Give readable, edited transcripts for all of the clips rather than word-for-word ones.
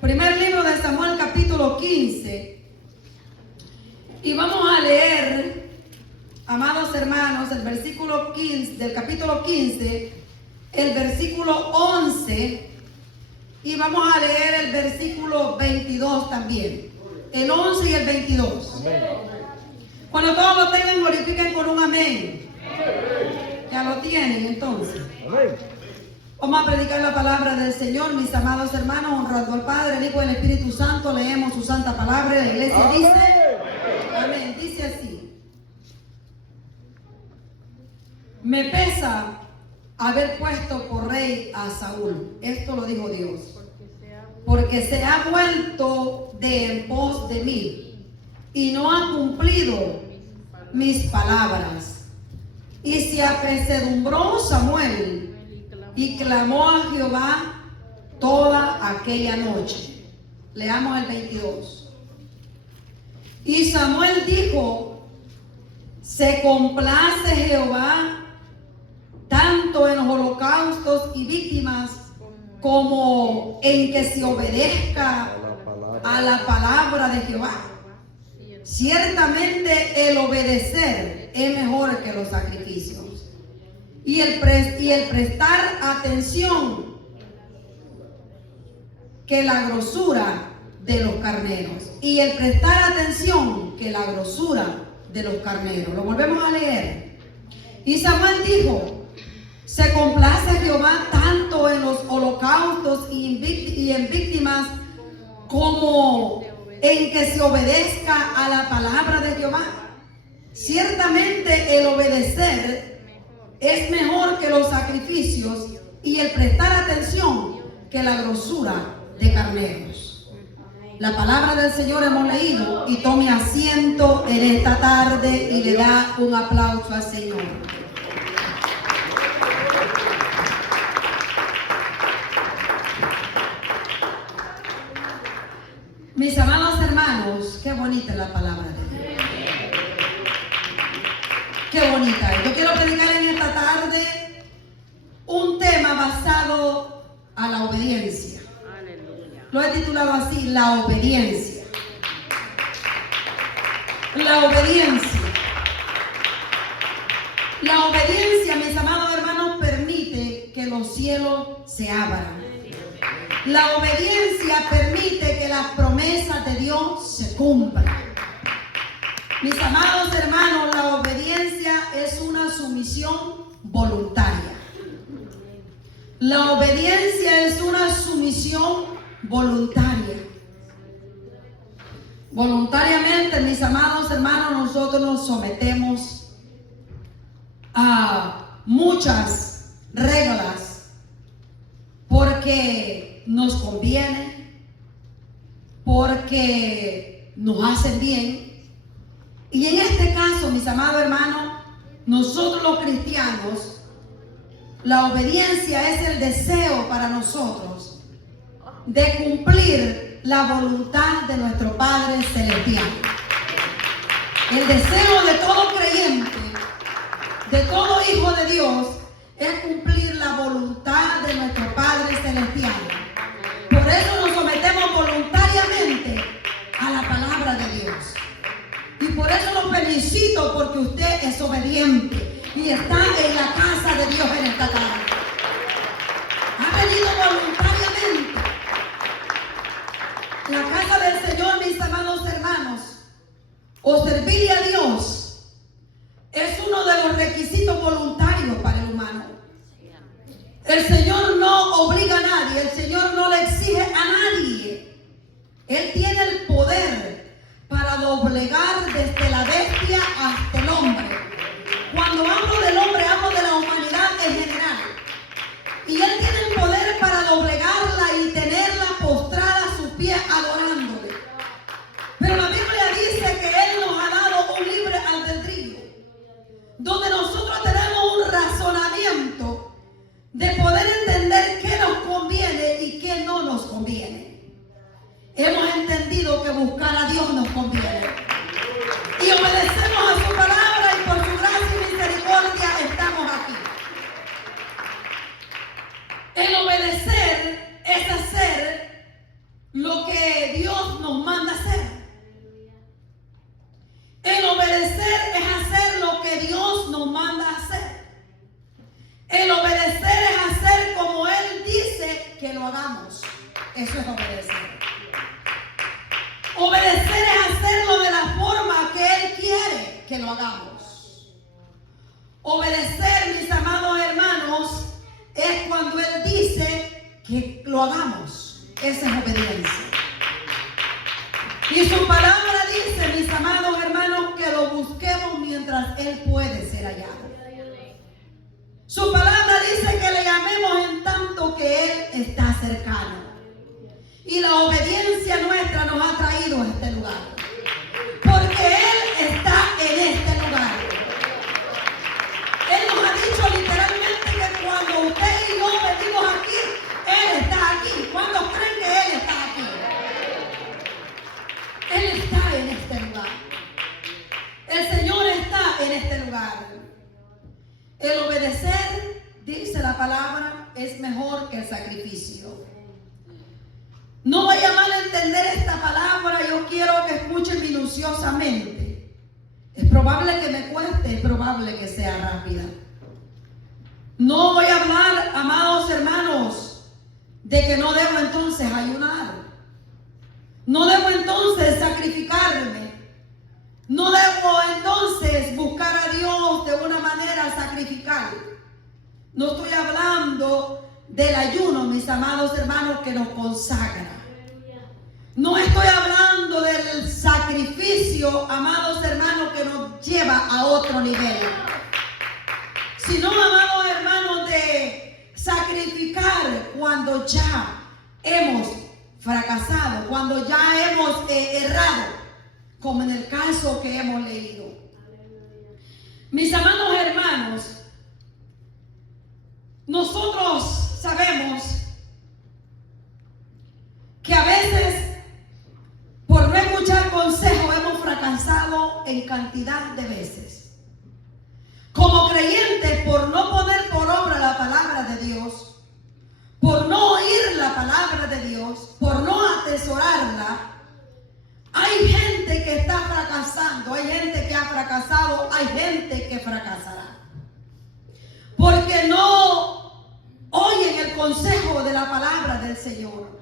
Primer libro de Samuel, capítulo 15. Y vamos a leer, amados hermanos, el versículo 15, del capítulo 15, el versículo 11, y vamos a leer el versículo 22 también. El 11 y el 22. Amén. Cuando todos lo tengan, glorifiquen con un amén. Ya lo tienen entonces. Amén. Vamos a predicar la palabra del Señor, mis amados hermanos, honrando al Padre, el Hijo y el Espíritu Santo. Leemos su santa palabra. La iglesia amén. Dice, amén, dice así: me pesa haber puesto por rey a Saúl. Esto lo dijo Dios. Porque se ha vuelto de en pos de mí y no ha cumplido mis palabras. Y se apesadumbró Samuel y clamó a Jehová toda aquella noche. Leamos el 22. Y Samuel dijo: se complace Jehová tanto en los holocaustos y víctimas como en que se obedezca a la palabra de Jehová. Ciertamente el obedecer es mejor que los sacrificios, y el prestar atención que la grosura de los carneros. Y el prestar atención que la grosura de los carneros. Lo volvemos a leer. Y Samuel dijo: se complace Jehová tanto en los holocaustos y en víctimas como en que se obedezca a la palabra de Jehová. Ciertamente el obedecer es mejor que los sacrificios, y el prestar atención que la grosura de carneros. La palabra del Señor hemos leído, y tome asiento en esta tarde y le da un aplauso al Señor. Mis amados hermanos, qué bonita es la palabra de Dios. Qué bonita. Yo quiero predicar en esta tarde un tema basado a la obediencia. Lo he titulado así: la obediencia. La obediencia. La obediencia, mis amados hermanos, permite que los cielos se abran. La obediencia permite que las promesas de Dios se cumplan. Mis amados hermanos, la obediencia es una sumisión voluntaria. La obediencia es una sumisión voluntaria. Voluntariamente, mis amados hermanos, nosotros nos sometemos a muchas reglas porque nos conviene, porque nos hacen bien. Y en este caso, mis amados hermanos, nosotros los cristianos, la obediencia es el deseo para nosotros de cumplir la voluntad de nuestro Padre Celestial. El deseo de todo creyente, de todo hijo de Dios, es cumplir la voluntad de nuestro Padre Celestial. Por eso nos sometemos voluntariamente a la palabra de Dios. Y por eso los felicito, porque usted es obediente y está en la casa de Dios en esta tarde. Ha venido voluntariamente. La casa del Señor, mis amados hermanos, o servirle a Dios, es uno de los requisitos voluntarios para el humano. El Señor no obliga a nadie, el Señor no le exige a nadie. Él tiene el poder para doblegar desde la bestia hasta el hombre. Cuando hablo del hombre, hablo de la humanidad en general. Y Él tiene el poder para doblegarla y tenerla postrada a sus pies adorándole. Pero la Biblia dice que Él nos ha dado un libre albedrío, donde nosotros tenemos un razonamiento de poder entender qué nos conviene y qué no nos conviene. Hemos entendido que buscar a Dios nos conviene. Y obedecemos a su palabra, y por su gracia y misericordia estamos aquí. El obedecer es hacer lo hagamos. Eso es obedecer. Obedecer es hacerlo de la forma que Él quiere que lo hagamos. Obedecer, mis amados hermanos, es cuando Él dice que lo hagamos. Esa es obediencia. Y su palabra dice, mis amados hermanos, que lo busquemos mientras Él puede ser hallado. Su palabra dice que le llamemos en tanto que Él está cercano. Y la obediencia nuestra nos ha traído a este lugar. Porque Él está en este lugar. Él nos ha dicho literalmente que cuando usted y yo venimos aquí, Él está aquí. ¿Cuántos creen que Él está aquí? Él está en este lugar. El Señor está en este lugar. El obedecer, dice la palabra, es mejor que el sacrificio. No vaya mal a entender esta palabra, yo quiero que escuchen minuciosamente. Es probable que me cueste, es probable que sea rápida. No voy a hablar, amados hermanos, de que no debo entonces ayunar. No debo entonces sacrificarme. No debo entonces buscar a Dios de una manera sacrificial. No estoy hablando del ayuno, mis amados hermanos, que nos consagra. No estoy hablando del sacrificio, amados hermanos, que nos lleva a otro nivel. Sino, amados hermanos, de sacrificar cuando ya hemos fracasado, cuando ya hemos errado, como en el caso que hemos leído. Mis amados hermanos, nosotros sabemos que a veces por no escuchar consejo hemos fracasado en cantidad de veces. Como creyentes, por no poner por obra la palabra de Dios, por no oír la palabra de Dios, por no atesorarla, hay gente que está fracasando, hay gente que ha fracasado, hay gente que fracasará. Porque no oyen el consejo de la palabra del Señor.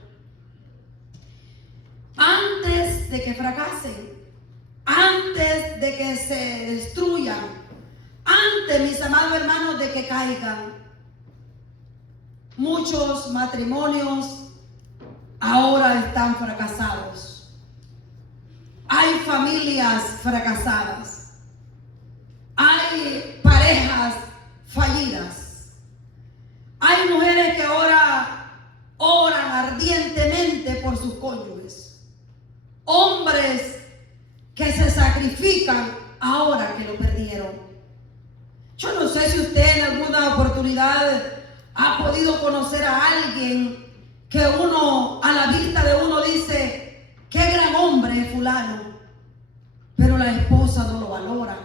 Antes de que fracasen, antes de que se destruyan, antes, mis amados hermanos, de que caigan, muchos matrimonios ahora están fracasados. Hay familias fracasadas. Hay parejas fallidas. Hay mujeres que ahora oran ardientemente por sus cónyuges. Hombres que se sacrifican ahora que lo perdieron. Yo no sé si usted en alguna oportunidad ha podido conocer a alguien que uno, a la vista de uno, dice: qué gran hombre es fulano, pero la esposa no lo valora.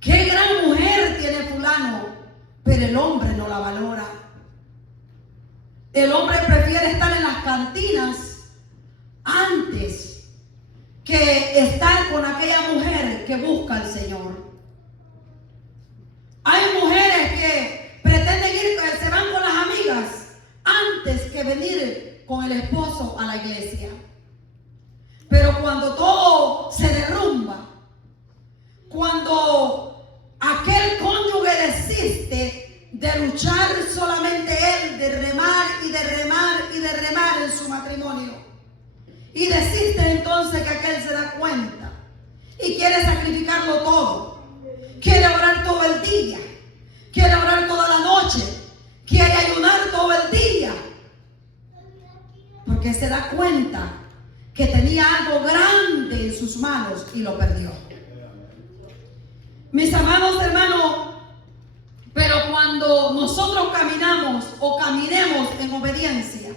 Qué gran mujer tiene fulano, pero el hombre no la valora. El hombre prefiere estar en las cantinas antes que estar con aquella mujer que busca al Señor. Hay mujeres que pretenden ir, se van con las amigas antes que venir con el esposo a la iglesia. Pero cuando todo se derrumba, cuando aquel cónyuge desiste de luchar solamente él, de remar y de remar y de remar en su matrimonio, y desiste entonces que aquel se da cuenta y quiere sacrificarlo todo, quiere orar todo el día, quiere orar toda la noche, quiere ayunar todo el día, porque se da cuenta que tenía algo grande en sus manos y lo perdió. Mis amados hermanos, pero cuando nosotros caminamos o caminemos en obediencia,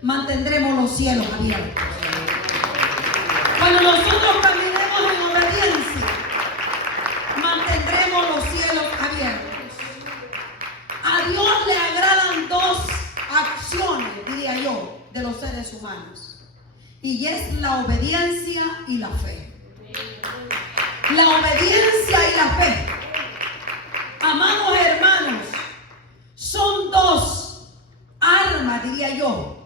mantendremos los cielos abiertos. Cuando nosotros caminemos en obediencia, mantendremos los cielos abiertos. A Dios le agradan dos acciones, diría yo, de los seres humanos. Y es la obediencia y la fe. La obediencia y la fe, amados hermanos, son dos armas arma, diría yo,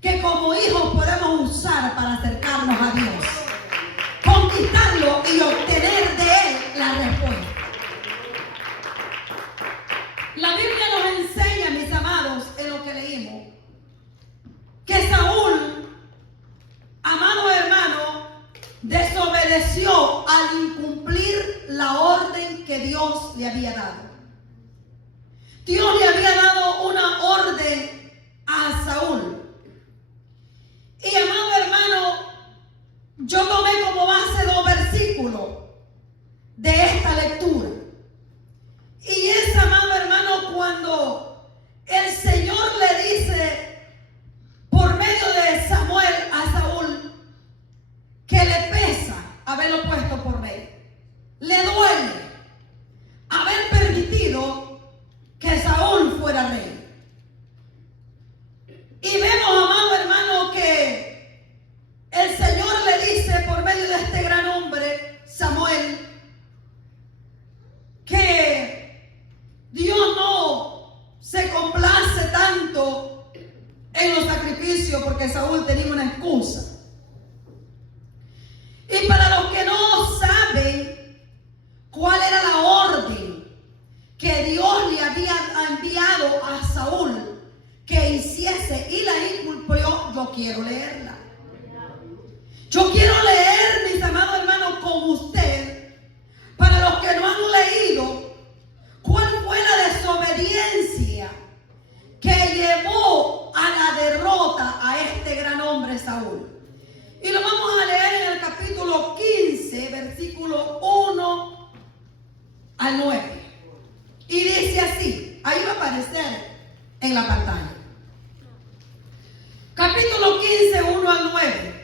que como hijos podemos usar para acercarnos a Dios, conquistarlo y obtener de Él la respuesta. La Biblia nos enseña, mis amados, en lo que leímos, que Saúl, amado hermano, desobedeció al incumplir la orden que Dios le había dado. Dios le había dado una orden a Saúl. Y amado hermano, yo tomé como base 2 versículos de esta lectura. Y es, amado hermano, cuando el Señor le dice por medio de Samuel a Saúl que le pesa haberlo puesto por rey. Le duele haber permitido que Saúl fuera rey. Y vemos, amado hermano, que el Señor le dice por medio de este gran hombre, Samuel, que Dios no se complace tanto en los sacrificios porque Saúl tenía una excusa. Y para los que no saben cuál era la orden que Dios le había enviado a Saúl que hiciese y la incumplió, yo quiero leerla. Yo quiero leer, mis amados hermanos, con usted, para los que no han leído, cuál fue la desobediencia que llevó a la derrota a este gran hombre Saúl. Y lo vamos a leer en el capítulo 15, versículo 1 al 9. Y dice así, ahí va a aparecer en la pantalla. Capítulo 15, 1 al 9.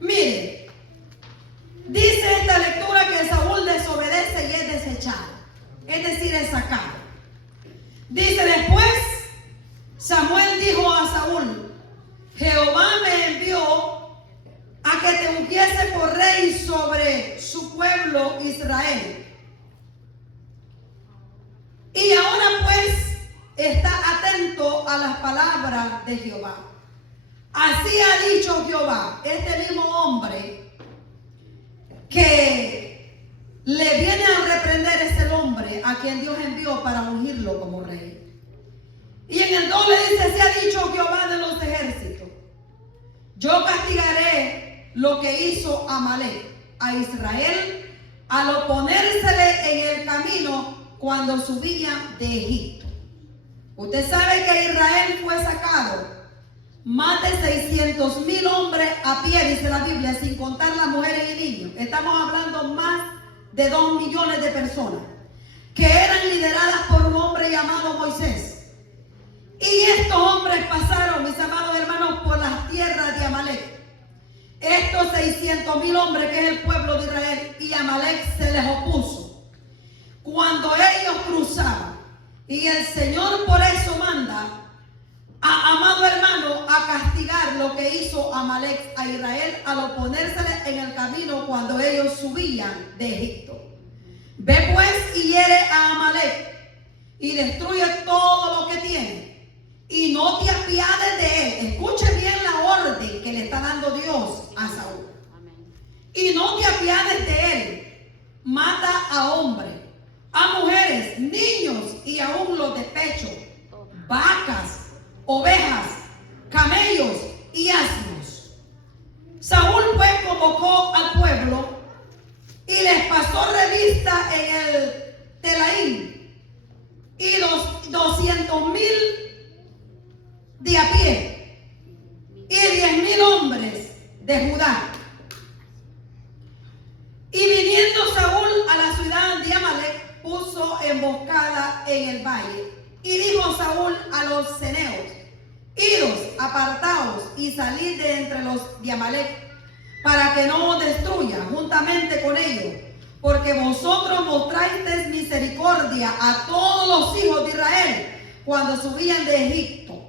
Mire, dice esta lectura que Saúl desobedece y es desechado, es decir, es sacado. Dice después, Samuel dijo a Saúl, Jehová me envió a que te ungiese por rey sobre su pueblo Israel. Y ahora pues está atento a las palabras de Jehová. Así ha dicho Jehová, este mismo hombre que le viene a reprender es el hombre a quien Dios envió para ungirlo como rey. Y en el 2 le dice, así ha dicho Jehová de los ejércitos, yo castigaré lo que hizo Amalek a Israel al oponérsele en el camino cuando subían de Egipto. Usted sabe que Israel fue sacado más de 600,000 hombres a pie, dice la Biblia, sin contar las mujeres y niños. Estamos hablando más de 2 millones de personas que eran lideradas por un hombre llamado Moisés. Y estos hombres pasaron, mis amados hermanos, por las tierras de Amalek. Estos 600,000 hombres, que es el pueblo de Israel, y Amalek se les opuso cuando ellos cruzaban. Y el Señor por eso manda a, amado hermano, a castigar lo que hizo Amalek a Israel al oponérsele en el camino cuando ellos subían de Egipto. Ve pues y hiere a Amalek y destruye todo lo que tiene y no te apiades de él. Escuche bien la orden que le está dando Dios a Saúl. Y no te apiades de él. Mata a hombres, a mujeres, niños y aún los de pecho, vacas, ovejas, camellos y asnos. Saúl pues convocó al pueblo y les pasó revista en el Telaín y los 200,000 de a pie y 10,000 hombres de Judá. Y viniendo Saúl a la ciudad de Amalek, puso emboscada en el valle. Y dijo Saúl a los ceneos, idos, apartaos y salid de entre los de Amalek, para que no os destruya juntamente con ellos, porque vosotros mostrasteis misericordia a todos los hijos de Israel cuando subían de Egipto.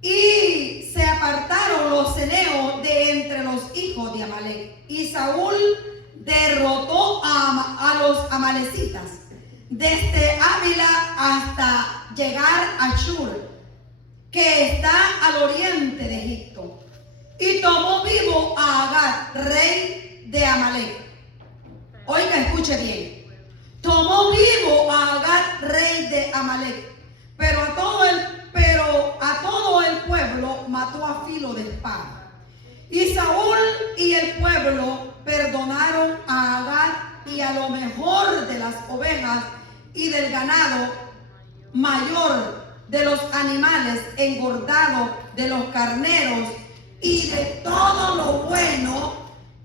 Y se apartaron los ceneos de entre los hijos de Amalek. Y Saúl derrotó a los amalecitas desde Ávila hasta llegar a Shur. al oriente de Egipto y tomó vivo a Agag, rey de Amalek. Oiga, escuche bien. Tomó vivo a Agag, rey de Amalek, pero a todo el pueblo mató a filo de espada. Y Saúl y el pueblo perdonaron a Agag y a lo mejor de las ovejas y del ganado mayor, de los animales engordados, de los carneros y de todo lo bueno,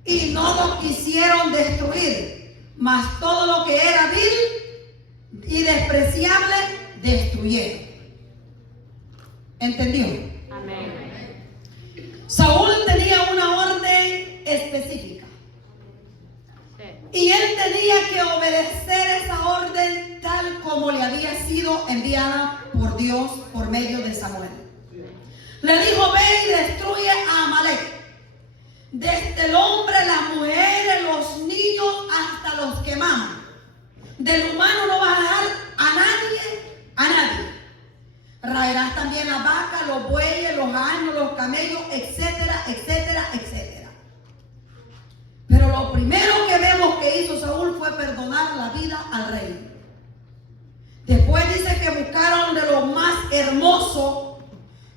y no lo quisieron destruir, mas todo lo que era vil y despreciable destruyeron. ¿Entendió? Amén. Saúl tenía una orden específica. Y él tenía que obedecer esa orden tal como le había sido enviada por Dios por medio de Samuel. Le dijo: ve y destruye a Amalek, desde el hombre, las mujeres, los niños, hasta los que maman. Del humano no vas a dejar a nadie. Raerás también las vacas, los bueyes, los asnos, los camellos, etcétera, etcétera, etcétera. Pero lo primero que vemos que hizo Saúl fue perdonar la vida al rey. Después dice que buscaron de lo más hermoso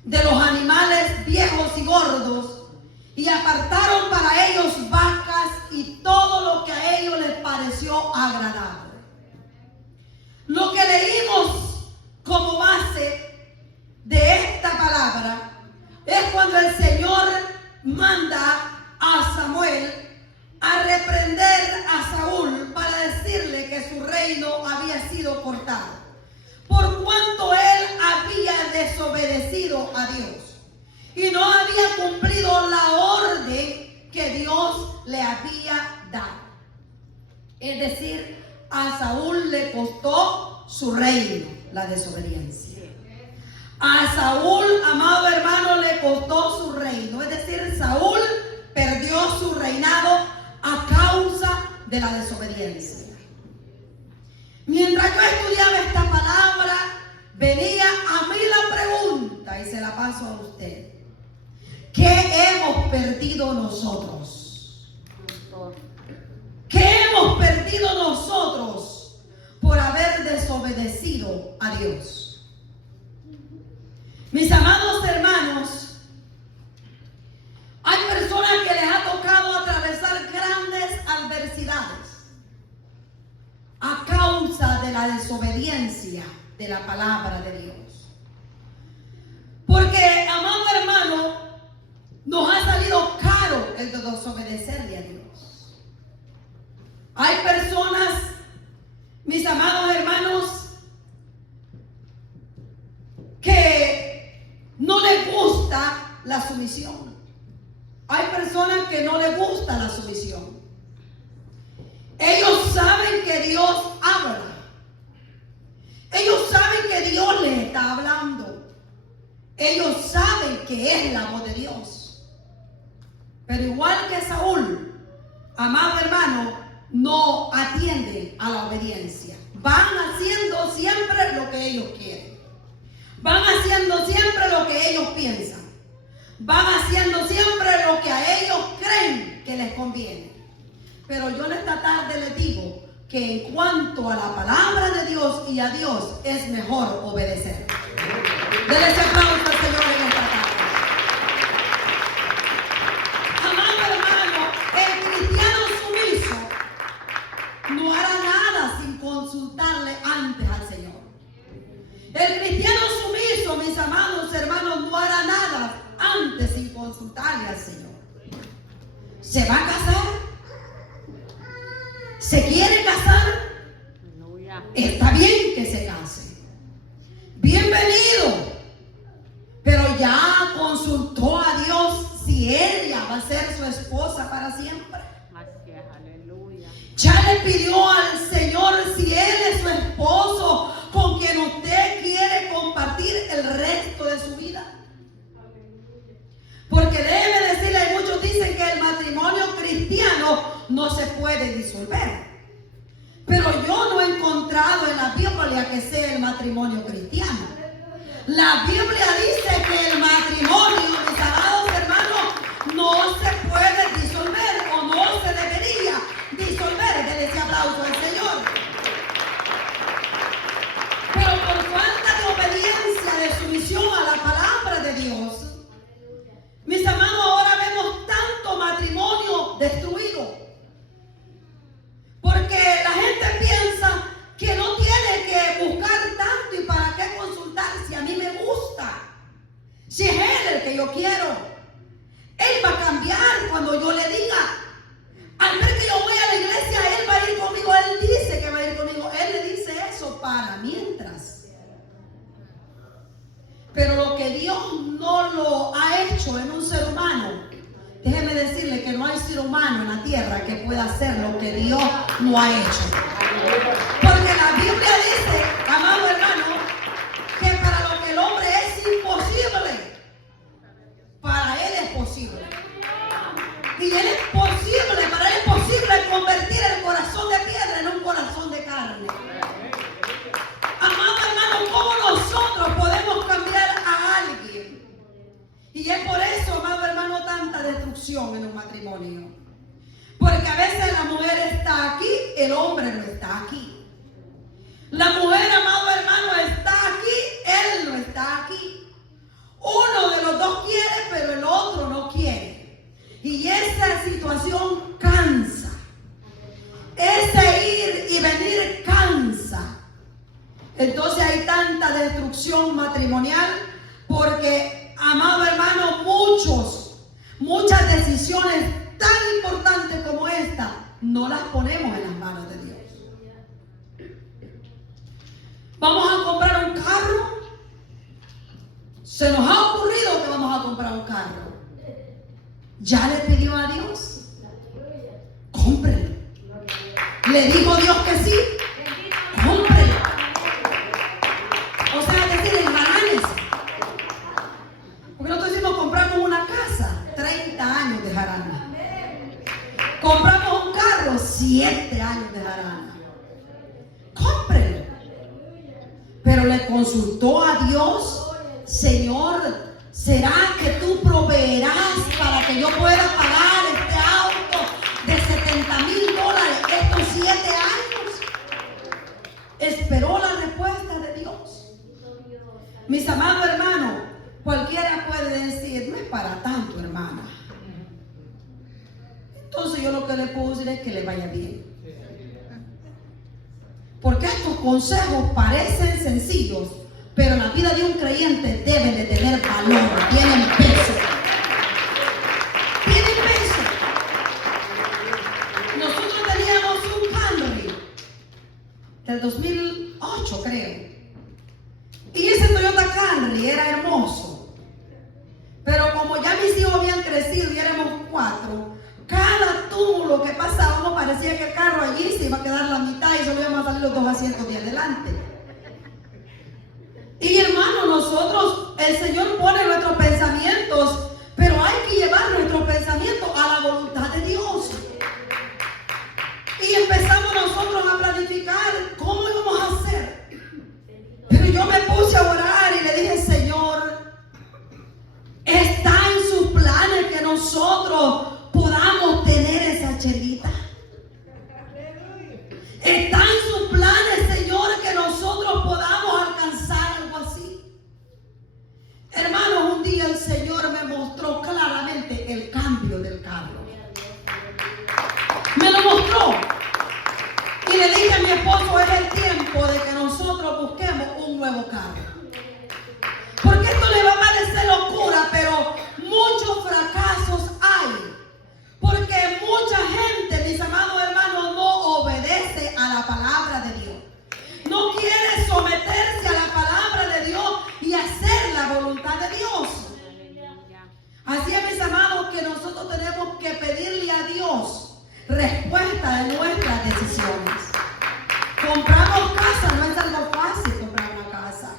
de los animales viejos y gordos y apartaron para ellos vacas y todo lo que a ellos les pareció agradable. Lo que leímos como base de esta palabra es cuando el Señor manda a Samuel a reprender a Saúl para decirle que su reino había sido cortado, por cuanto él había desobedecido a Dios y no había cumplido la orden que Dios le había dado. Es decir, a Saúl le costó su reino la desobediencia. A Saúl, amado hermano, le costó su reino. Es decir, Saúl perdió su reinado a causa de la desobediencia. Mientras yo estudiaba esta palabra, venía a mí la pregunta y se la paso a usted. ¿Qué hemos perdido nosotros? ¿Qué hemos perdido nosotros por haber desobedecido a Dios? Mis amados hermanos, hay personas que les ha tocado atravesar grandes adversidades a causa de la desobediencia de la palabra de Dios. Porque, amado hermano, nos ha salido caro el de desobedecerle a Dios. Hay personas, mis amados hermanos, que no les gusta la sumisión. Hay personas que no les gusta la sumisión. Ellos saben que Dios habla. Ellos saben que Dios les está hablando. Ellos saben que es la voz de Dios. Pero igual que Saúl, amado hermano, no atienden a la obediencia. Van haciendo siempre lo que ellos quieren. Van haciendo siempre lo que ellos piensan. Van haciendo siempre lo que a ellos creen que les conviene. Pero yo en esta tarde les digo que en cuanto a la palabra de Dios y a Dios es mejor obedecer. Denle ese aplauso al Señor en esta tarde. Amado hermano, el cristiano sumiso no hará nada sin consultarle antes al Señor. El cristiano sumiso, mis amados hermanos, no hará nada antes sin consultarle al Señor. ¿Se va a casar? ¿Se quiere casar? Está bien que se case. Bienvenido. Pero ya consultó a Dios si ella va a ser su esposa para siempre. Ya le pidió al Señor si Él es su esposo con quien usted quiere compartir el resto de su vida. Porque déjeme decirle, muchos dicen que el matrimonio cristiano no se puede disolver. Pero yo no he encontrado en la Biblia que sea el matrimonio cristiano. La Biblia dice que el matrimonio Si es Él el que yo quiero, Él va a cambiar cuando yo le diga. Al ver que yo voy a la iglesia, Él va a ir conmigo. Él dice que va a ir conmigo. Él le dice eso para mientras. Pero lo que Dios no lo ha hecho en un ser humano, déjeme decirle que no hay ser humano en la tierra que pueda hacer lo que Dios no ha hecho. Porque la Biblia dice, amado hermano, que para lo que el hombre es imposible, para Él es posible. Y Él es posible, para Él es posible convertir el corazón de piedra en un corazón de carne. Amado hermano, ¿cómo nosotros podemos cambiar a alguien? Y es por eso, amado hermano, tanta destrucción en un matrimonio. Porque a veces la mujer está aquí, el hombre no está aquí. La mujer, amado hermano, está aquí, él no está aquí. Uno de los dos quiere, pero el otro no quiere. Y esa situación cansa. Ese ir y venir cansa. Entonces hay tanta destrucción matrimonial porque, amado hermano, muchas decisiones tan importantes como esta no las ponemos en las manos de Dios. Vamos a comprar un carro. Se nos ha ocurrido que vamos a comprar un carro. ¿Ya le pidió a Dios? Cómprelo. ¿Le dijo Dios que sí? Cómprelo. O sea, es decir, engañes. Porque nosotros decimos, compramos una casa, 30 años de jarana. Compramos un carro, 7 años de jarana. Cómprelo. Pero le consultó a Dios, Señor, ¿será que tú proveerás para que yo pueda pagar este auto de $70,000 estos 7 años? Esperó la respuesta de Dios. Mis amados hermanos, cualquiera puede decir, no es para tanto, hermana. Entonces yo lo que le puedo decir es que le vaya bien. Porque estos consejos parecen sencillos, pero en la vida de un creyente deben de tener valor, tienen peso. Tienen peso. Nosotros teníamos un Camry del 2008, creo. Y ese Toyota Camry era hermoso. Pero como ya mis hijos habían crecido y éramos 4, cada túmulo que pasábamos parecía que el carro allí se iba a quedar la mitad y solo íbamos a salir los 2 asientos de adelante. Y hermano, nosotros, el Señor pone nuestros pensamientos, pero hay que llevar nuestros pensamientos a la voluntad de Dios. Y empezamos nosotros a planificar cómo íbamos a hacer. Pero yo me puse a orar y le dije, Señor, está en sus planes que nosotros podamos tener esa chelita. Está en sus planes, Señor, que nosotros podamos alcanzar algo así. Hermanos, un día el Señor me mostró claramente el cambio del carro. Me lo mostró. Y le dije a mi esposo, es el tiempo de que nosotros busquemos un nuevo carro. Porque esto le va a parecer locura, pero muchos fracasos hay. Porque mucha gente, mis amados hermanos, no obedece a la palabra de Dios. No quiere someterse a la palabra de Dios y hacer la voluntad de Dios. Así es, mis amados, que nosotros tenemos que pedirle a Dios respuesta de nuestras decisiones. Compramos casa, no es algo fácil comprar una casa.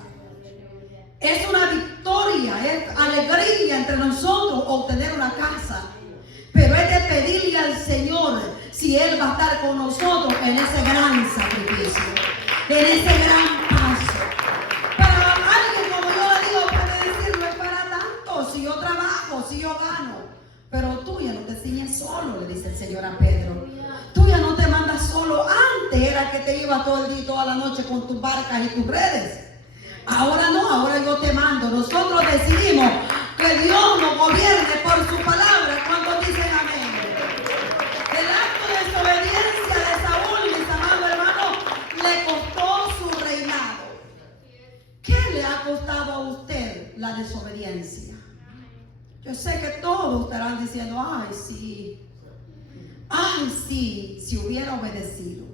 Es una victoria, es alegría entre nosotros obtener una casa. Pero es de pedirle al Señor si Él va a estar con nosotros en ese gran sacrificio, en ese gran paso. Para alguien, como yo le digo, puede decir, no es para tanto, si yo trabajo, si yo gano. Pero tú ya no te ciñes solo, le dice el Señor a Pedro. Tú ya no te mandas solo. Antes era que te ibas todo el día y toda la noche con tus barcas y tus redes. Ahora no, ahora yo te mando. Nosotros decidimos que Dios nos gobierne por su palabra. ¿Cuántos dicen amén? El acto de desobediencia de Saúl, mis amados hermanos, le costó su reinado. ¿Qué le ha costado a usted la desobediencia? obediencia. Yo sé que todos estarán diciendo, ay sí, si hubiera obedecido,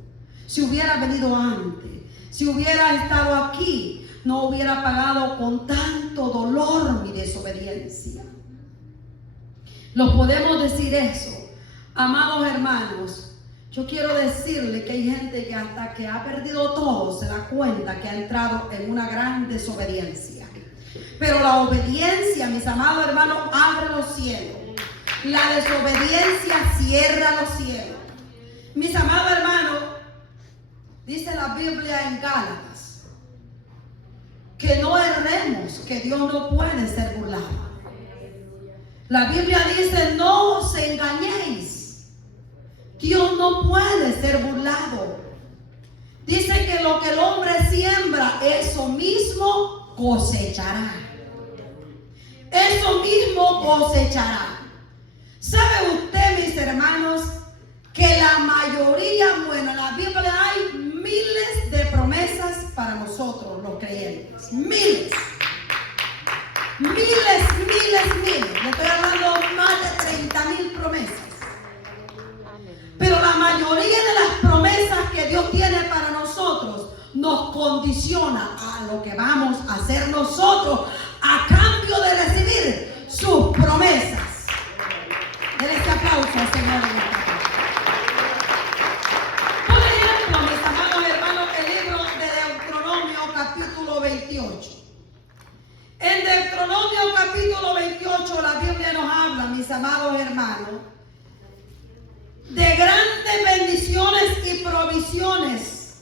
si hubiera venido antes, si hubiera estado aquí, no hubiera pagado con tanto dolor mi desobediencia. Lo podemos decir eso. Amados hermanos, yo quiero decirle que hay gente que hasta que ha perdido todo se da cuenta que ha entrado en una gran desobediencia. Pero la obediencia, mis amados hermanos, abre los cielos. La desobediencia cierra los cielos. Mis amados hermanos, dice la Biblia en Gálatas que no erremos, que Dios no puede ser burlado. La Biblia dice, no os engañéis. Dios no puede ser burlado. Dice que lo que el hombre siembra, eso mismo cosechará. Eso mismo cosechará. ¿Sabe usted, mis hermanos, que la mayoría, bueno, en la Biblia hay miles de promesas para nosotros, los creyentes? Miles. Le estoy hablando más de 30,000 promesas. Pero la mayoría de las promesas que Dios tiene para nosotros nos condiciona a lo que vamos a hacer nosotros a cambio de recibir sus promesas. Denle este aplauso al Señor. Por ejemplo, mis amados hermanos, el libro de Deuteronomio capítulo 28. En Deuteronomio capítulo 28 la Biblia nos habla, mis amados hermanos, de grandes bendiciones y provisiones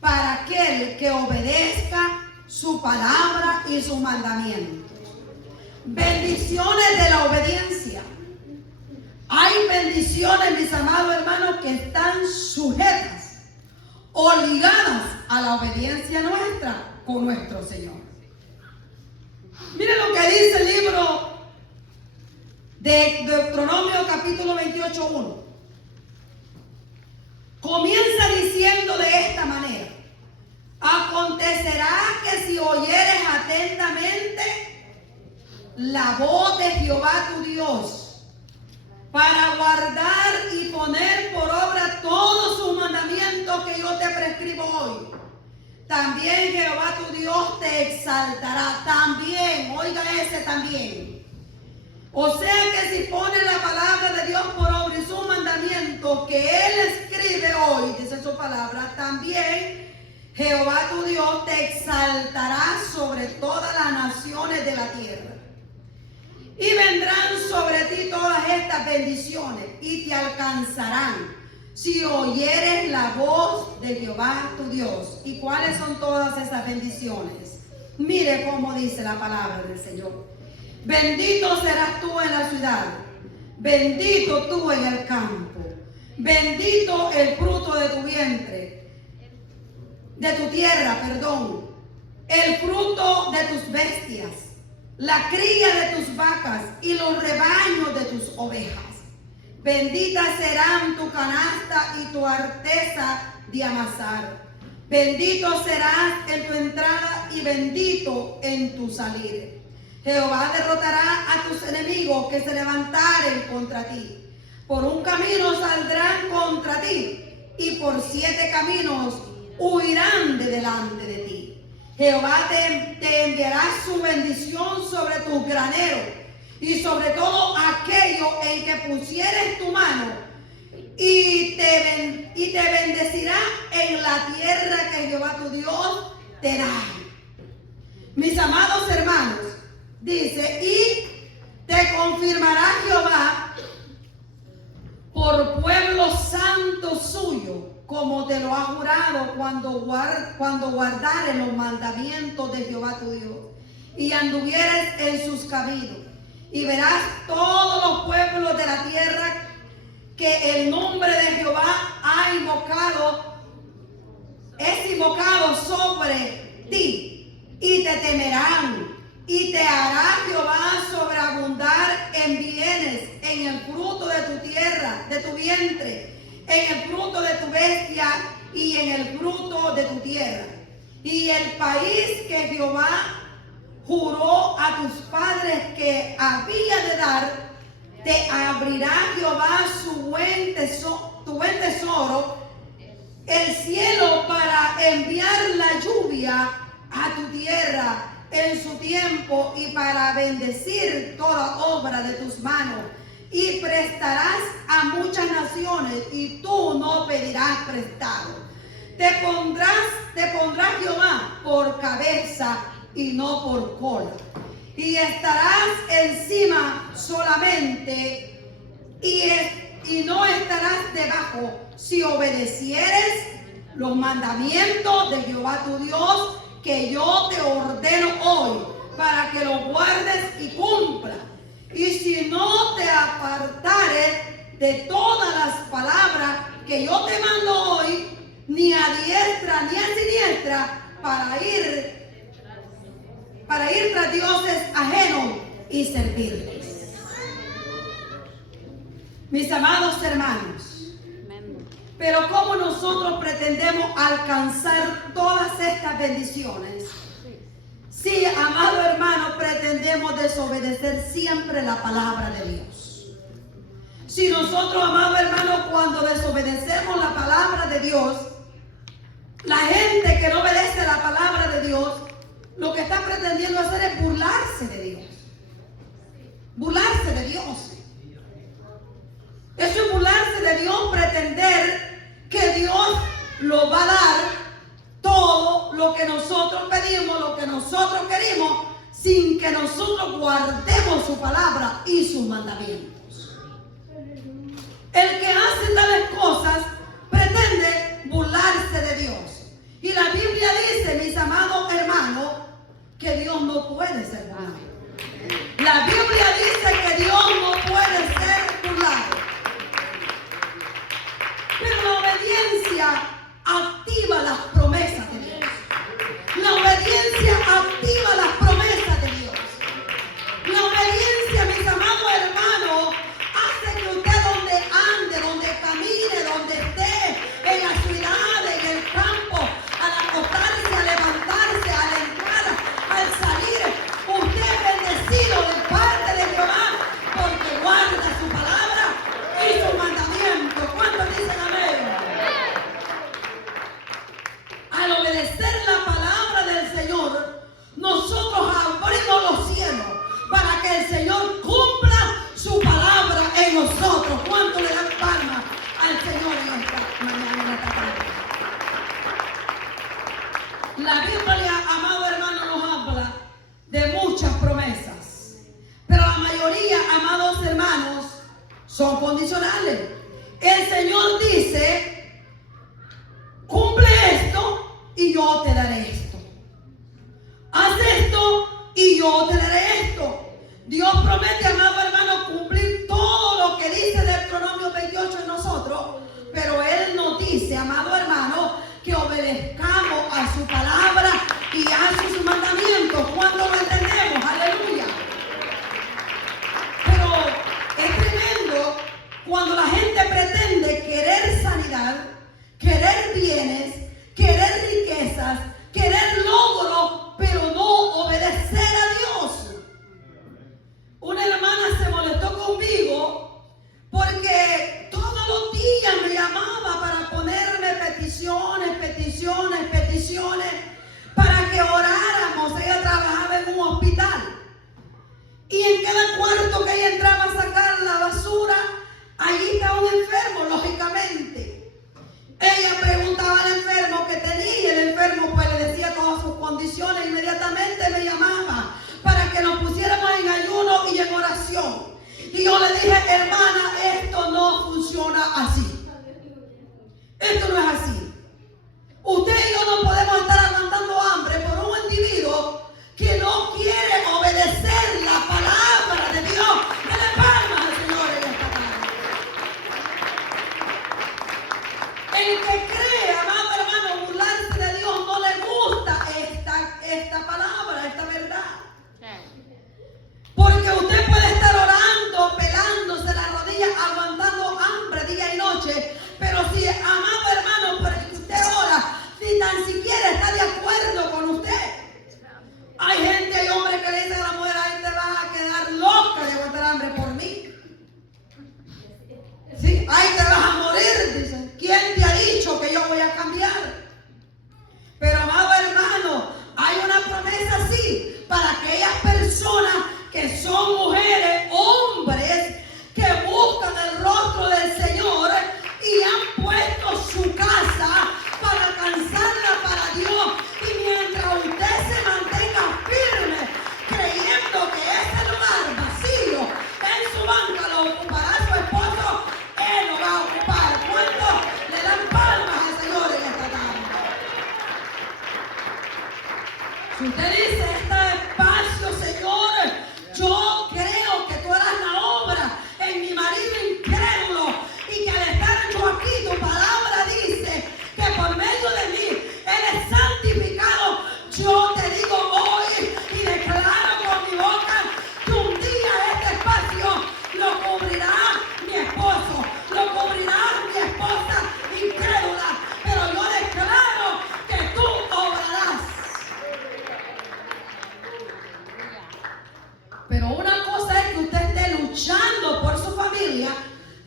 para aquel que obedezca su palabra y sus mandamientos. Bendiciones de la obediencia. Hay bendiciones, mis amados hermanos, que están sujetas o ligadas a la obediencia nuestra con nuestro Señor. Miren lo que dice el libro de Deuteronomio capítulo 28:1. Comienza diciendo de esta manera: acontecerá que si oyeres atentamente la voz de Jehová tu Dios, para guardar y poner por obra todos sus mandamientos que yo te prescribo hoy, también Jehová tu Dios te exaltará. También, oiga ese también. O sea que si pones la palabra de Dios por obra y sus mandamientos que Él escribe hoy, dice su palabra, también Jehová tu Dios te exaltará sobre todas las naciones de la tierra. Y vendrán sobre ti todas estas bendiciones y te alcanzarán si oyeres la voz de Jehová tu Dios. ¿Y cuáles son todas esas bendiciones? Mire cómo dice la palabra del Señor. Bendito serás tú en la ciudad, bendito tú en el campo, bendito el fruto de tu vientre, de tu tierra, el fruto de tus bestias, la cría de tus vacas y los rebaños de tus ovejas. Benditas serán tu canasta y tu arteza de amasar. Bendito serás en tu entrada y bendito en tu salir. Jehová derrotará a tus enemigos que se levantaren contra ti. Por un camino saldrán contra ti y por 7 caminos huirán de delante de ti. Jehová te enviará su bendición sobre tus graneros y sobre todo aquello en que pusieres tu mano, y te bendecirá en la tierra que Jehová tu Dios te da. Mis amados hermanos, dice, y te confirmará Jehová por pueblo santo suyo, como te lo ha jurado cuando guardares los mandamientos de Jehová tu Dios y anduvieres en sus caminos. Y verás todos los pueblos de la tierra que el nombre de Jehová es invocado sobre ti, y te temerán, y te hará Jehová sobreabundar en bienes, en el fruto de tu tierra, de tu vientre, en el fruto de tu bestia y en el fruto de tu tierra. Y el país que Jehová juró a tus padres que había de dar, te abrirá Jehová tu buen tesoro, el cielo, para enviar la lluvia a tu tierra en su tiempo y para bendecir toda obra de tus manos. Y prestarás a muchas naciones y tú no pedirás prestado. Te pondrá Jehová por cabeza y no por cola. Y estarás encima solamente y no estarás debajo, si obedecieres los mandamientos de Jehová tu Dios, que yo te ordeno hoy, para que los guardes y cumplas. Y si no te apartares de todas las palabras que yo te mando hoy, ni a diestra ni a siniestra, para ir tras dioses ajenos y servirles. Mis amados hermanos, pero ¿cómo nosotros pretendemos alcanzar todas estas bendiciones si, amado hermano, pretendemos desobedecer siempre la palabra de Dios? Si nosotros, amado hermano, cuando desobedecemos la palabra de Dios, la gente que no obedece la palabra de Dios, lo que está pretendiendo hacer es burlarse de Dios. Burlarse de Dios. Eso es burlarse de Dios, pretender que Dios lo va a dar todo lo que nosotros pedimos, lo que nosotros queremos, sin que nosotros guardemos su palabra y sus mandamientos. El que hace tales cosas pretende burlarse de Dios. Y la Biblia dice, mis amados hermanos, que Dios no puede ser burlado. La Biblia dice que Dios no puede ser burlado. Pero la obediencia activa las promesas de Dios. La obediencia activa las promesas de Dios. La obediencia, mis amados hermanos, hace que usted donde ande, donde camine, donde esté, en la ciudad, en el campo, al acostarse, al levantarse, al entrar, al salir, usted es bendecido de parte de Jehová, porque guarda su palabra y su mandamiento. ¿Cuántos dicen amén? Al obedecer la palabra del Señor, nosotros abrimos los cielos para que el Señor cumpla su palabra en nosotros. ¿Cuánto le dan palmas al Señor en esta mañana, en esta tarde? La Biblia, amado hermano, nos habla de muchas promesas, pero la mayoría, amados hermanos, son condicionales. El Señor dice, cumple esto y yo te daré esto. Haz esto y yo te daré esto. Dios promete, amado hermano, cumplir todo lo que dice Deuteronomio 28 en nosotros, pero Él nos dice, amado hermano, que obedezcamos a su palabra y a sus mandamientos. ¿Cuándo lo entendemos? Aleluya. Pero es tremendo cuando la gente pretende querer sanidad, querer bienes, querer riquezas, querer logro, pero no obedecer a Dios. Una hermana se molestó conmigo porque todos los días me llamaba para ponerme peticiones, para que oráramos. Ella trabajaba en un hospital y en cada cuarto que ella entraba a sacar la basura, allí estaba un enfermo, lógicamente. Ella preguntaba al enfermo qué tenía, el enfermo pues le decía todas sus condiciones, inmediatamente me llamaba para que nos pusiéramos en ayuno y en oración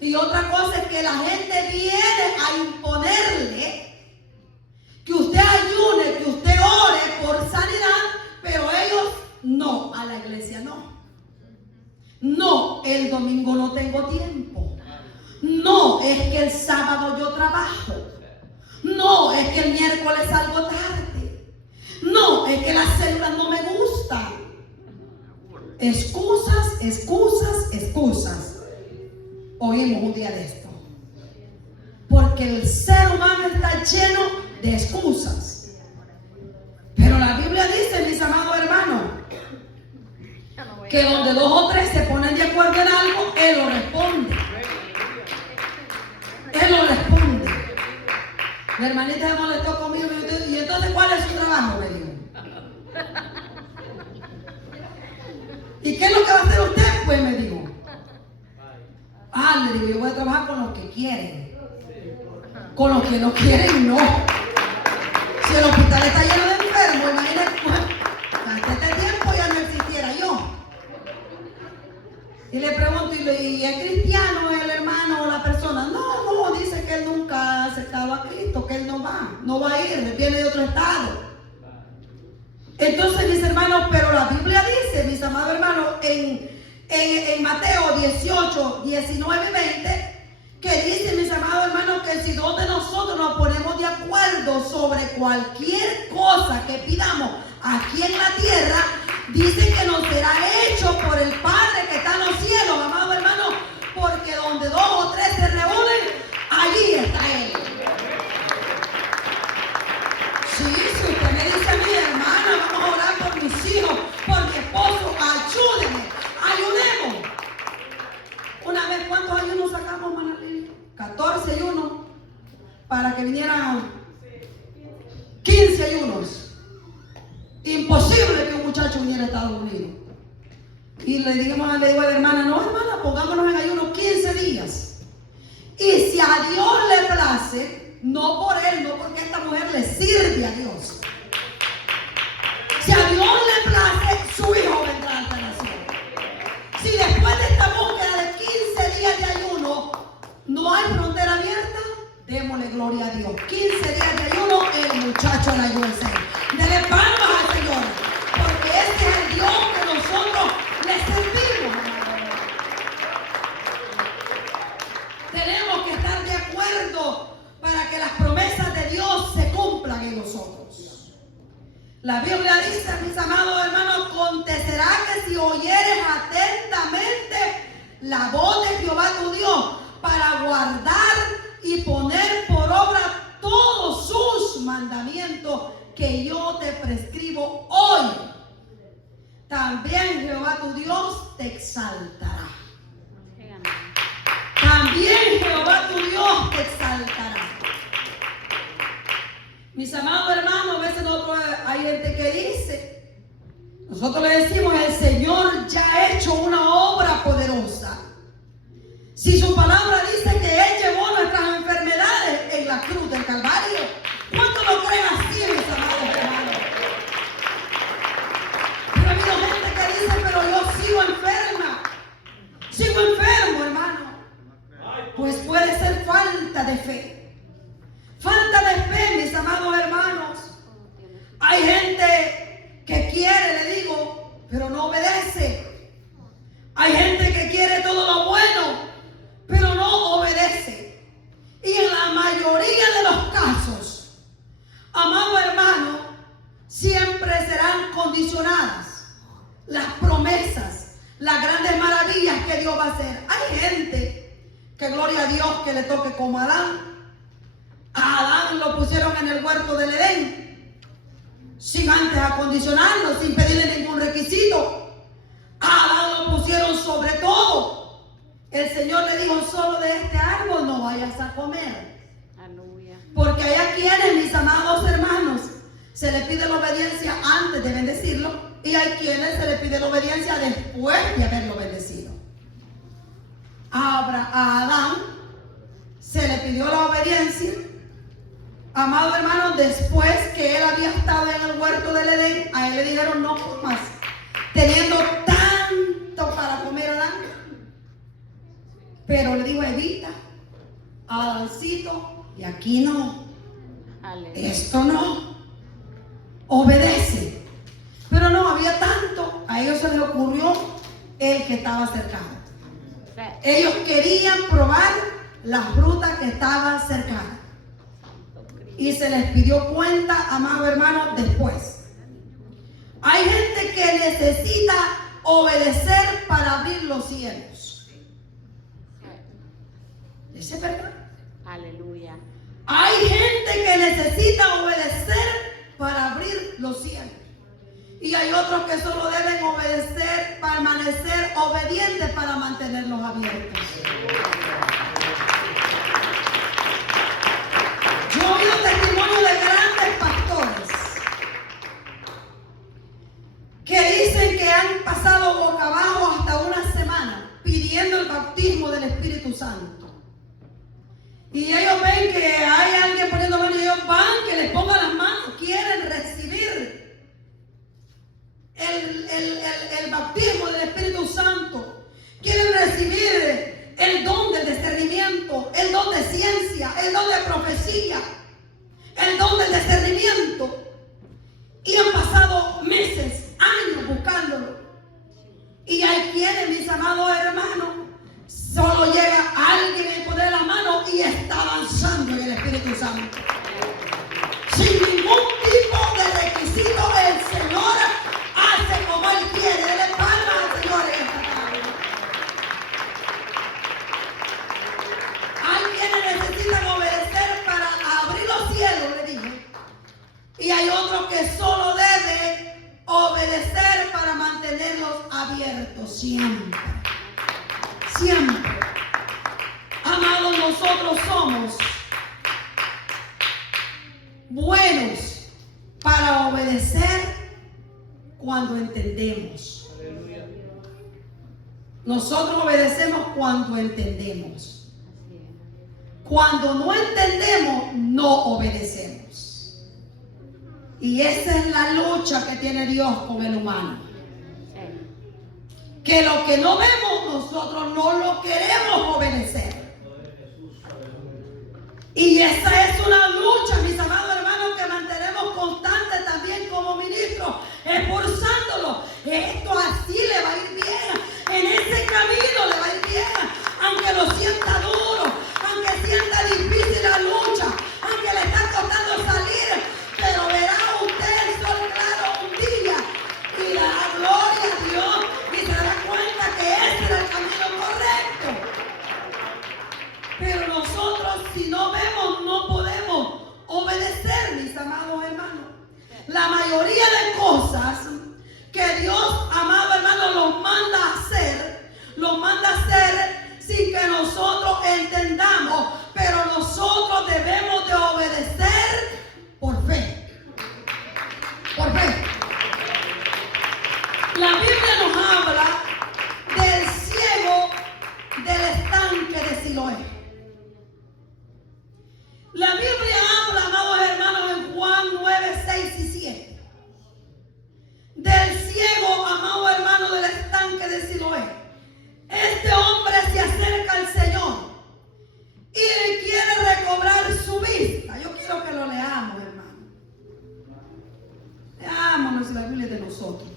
Y otra cosa es que la gente viene a imponerle que usted ayune, que usted ore por sanidad, pero ellos no, a la iglesia no. No, el domingo no tengo tiempo. No, es que el sábado yo trabajo. No, es que el miércoles salgo tarde. No, es que las células no me gustan. Excusas, excusas, excusas. Oímos un día de esto. Porque el ser humano está lleno de excusas. Pero la Biblia dice, mis amados hermanos, que donde dos o tres se ponen de acuerdo en algo, Él lo responde. Él lo responde. Mi hermanita se molestó conmigo y entonces, ¿cuál es su trabajo? Me dijo. ¿Y qué es lo que va a hacer usted? Pues me dijo. Le digo, yo voy a trabajar con los que quieren. Con los que no quieren, no. Si el hospital está lleno de enfermos, imagínate, hasta este tiempo ya no existiera yo. Y le pregunto, ¿y es cristiano el hermano o la persona? No, dice que él nunca ha aceptado a Cristo, que él no va a ir, él viene de otro estado. Entonces, mis hermanos, pero la Biblia dice, mis amados hermanos, en Mateo 18, 19 y 20, que dice, mis amados hermanos, que si dos de nosotros nos ponemos de acuerdo sobre cualquier cosa que pidamos aquí en la tierra, dice que nos será hecho por el Padre que está en los cielos, amados hermanos, porque donde dos o tres se reúnen, allí está Él. Sí, si usted me dice a mi hermana, vamos a orar por mis hijos, por mi esposo, ayúdenme, ayudemos. Una vez, ¿cuántos ayunos sacamos, hermana Lili? 14 ayunos, para que vinieran 15 ayunos. Imposible que un muchacho viniera a Estados Unidos. Y le digo a la hermana, no hermana, pongámonos en ayuno 15 días. Y si a Dios le place, no por él, no porque esta mujer le sirve a Dios. Si a Dios le place, su hijo vendrá a esta nación. Si después de esta búsqueda de 15 días de ayuno no hay frontera abierta, démosle gloria a Dios. 15 días de ayuno, el muchacho la USA. Dele palmas al Señor, porque ese es el Dios que nosotros le servimos. Tenemos que estar de acuerdo para que las promesas de Dios se cumplan en nosotros. La Biblia dice, mis amados hermanos, acontecerá que si oyeres atentamente la voz de Jehová tu Dios para guardar y poner por obra todos sus mandamientos que yo te prescribo hoy, también Jehová tu Dios te exaltará. También Jehová tu Dios te exaltará. Mis amados hermanos, a veces hay gente que dice, nosotros le decimos, el Señor ya ha hecho una obra poderosa. Si su palabra dice que Él llevó nuestras enfermedades en la cruz del Calvario, ¿cuánto lo creen así, mis amados hermanos? Pero ha habido gente que dice, pero yo sigo enferma. Sigo enfermo, hermano. Pues puede ser falta de fe. Falta de fe, mis amados hermanos. Hay gente que quiere, le digo, pero no obedece. Hay gente que quiere todo lo bueno, pero no obedece. Y en la mayoría de los casos, amado hermano, siempre serán condicionadas las promesas, las grandes maravillas que Dios va a hacer. Hay gente que, gloria a Dios, que le toque como a Adán. A Adán lo pusieron en el huerto del Edén, sin antes acondicionarlo, sin pedirle ningún requisito. A Adán lo pusieron sobre todo. El Señor le dijo, solo de este árbol no vayas a comer. Aleluya. Porque hay a quienes, mis amados hermanos, se le pide la obediencia antes de bendecirlo, y hay quienes se le pide la obediencia después de haberlo bendecido. A Adán se le pidió la obediencia, amado hermano, después que él había estado en el huerto del Edén. A él le dijeron, no comas, teniendo tanto para comer, Adán. Pero le dijo a Evita, a Adancito, y aquí no. Esto no. Obedece. Pero no había tanto. A ellos se les ocurrió el que estaba cercano. Ellos querían probar la fruta que estaba cercana. Y se les pidió cuenta, amados hermanos, después. Hay gente que necesita obedecer para abrir los cielos. ¿Ese es verdad? Aleluya. Hay gente que necesita obedecer para abrir los cielos. Y hay otros que solo deben obedecer, permanecer obedientes para mantenerlos abiertos. Yo he oído testimonio de grandes pastores que dicen que han pasado boca abajo hasta una semana pidiendo el bautismo del Espíritu Santo. Y ellos ven que hay alguien poniendo manos y ellos van, que les pongan las manos, quieren recibir el bautismo del Espíritu Santo. Quieren recibir el don del discernimiento, el don de ciencia, el don de profecía, el don del discernimiento. Y han pasado meses, años buscándolo. Y hay quienes, mis amados hermanos, solo llega alguien en el poder de la mano y está avanzando en el Espíritu Santo. Sin ningún tipo de requisito, el Señor hace como Él quiere. Dele palmas al Señor en esta tarde. Hay quienes necesitan obedecer para abrir los cielos, le dije. Y hay otros que solo deben obedecer para mantenerlos abiertos siempre. Siempre. Amados, nosotros somos buenos para obedecer cuando entendemos. Nosotros obedecemos cuando entendemos. Cuando no entendemos, no obedecemos. Y esa es la lucha que tiene Dios con el humano. Que lo que no vemos, nosotros no lo queremos obedecer. Y esa es una lucha, mis amados hermanos, que mantenemos constante también como ministros, esforzándolo. Esto así le va a ir bien, en ese camino le va a ir bien, aunque lo sienta duro, aunque sienta difícil la lucha, aunque le está costando salir, pero verá usted el sol claro un día y dará gloria a Dios y se dará cuenta que ese era el camino correcto. Pero nosotros, si no vemos, no podemos obedecer, mis amados hermanos. La mayoría de cosas que Dios, amado hermano, los manda a hacer sin que nosotros entendamos, pero nosotros debemos de obedecer por fe. Por fe. La Biblia nos habla del ciego del estanque de Siloé. La Biblia habla, amados hermanos, en Juan 9, 6 y 7. Del ciego, amado hermano, del estanque de Siloé. Este hombre se acerca al Señor y quiere recobrar su vista. Yo quiero que lo leamos, hermano. Leámonos la Biblia de nosotros.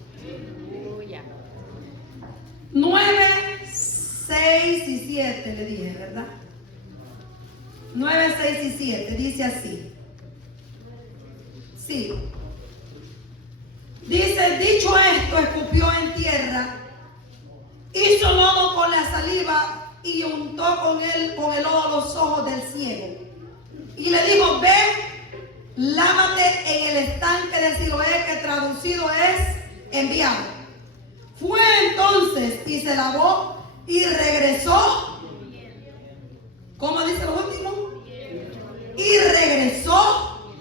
9, 6 y 7 le dije, ¿verdad? 9, 6 y 7, dice así. Sí. Dice, dicho esto, escupió en tierra, hizo lodo con la saliva y untó con el lodo los ojos del ciego. Y le dijo, ve, lávate en el estanque de Siloé, que traducido es enviado. Fue entonces y se lavó y regresó. ¿Cómo dice lo último? Y regresó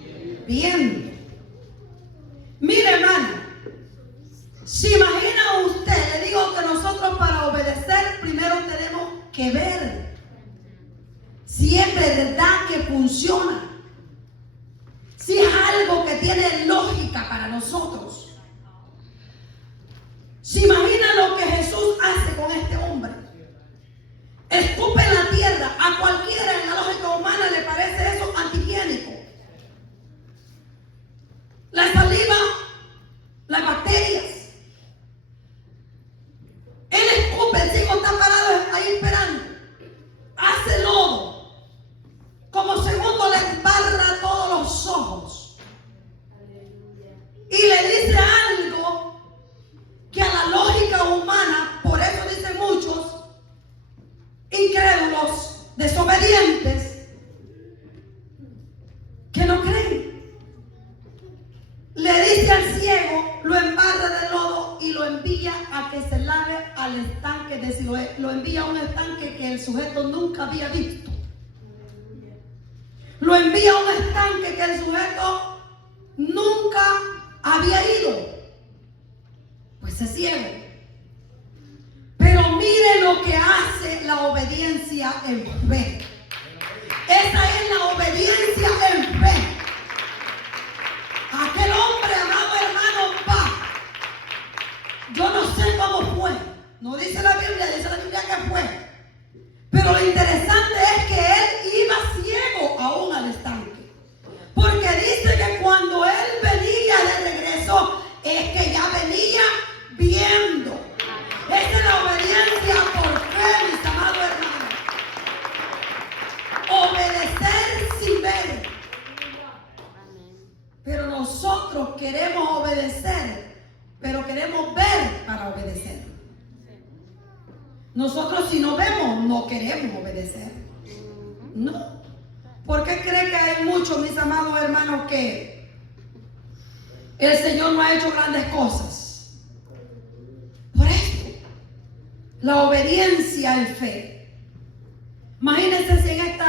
viendo. Mire, hermano, si imagina usted, le digo que nosotros para obedecer primero tenemos que ver si es verdad que funciona, si es algo que tiene lógica para nosotros. Si imagina lo que Jesús hace con este hombre, escupe desobedientes que no creen. Le dice al ciego, lo embarra de lodo y lo envía a que se lave al estanque de Siloé. Lo envía a un estanque que el sujeto nunca había visto. Lo envía a un estanque que el sujeto nunca había ido. Pues es ciego. Pero mire lo que hace la obediencia en fe. Esa es la obediencia en fe. Aquel hombre, amado hermano, va. Yo no sé cómo fue. No dice la Biblia que fue. Pero lo interesante es que él iba ciego aún al estanque. Porque dice que cuando él venía de regreso, es que ya venía viendo. Esa es la obediencia por fe, mis amados hermanos. Obedecer sin ver. Pero nosotros queremos obedecer, pero queremos ver para obedecer. Nosotros si no vemos, no queremos obedecer. No. ¿Por qué cree que hay muchos, mis amados hermanos, que el Señor no ha hecho grandes cosas? Por esto, la obediencia en fe. Imagínense si en este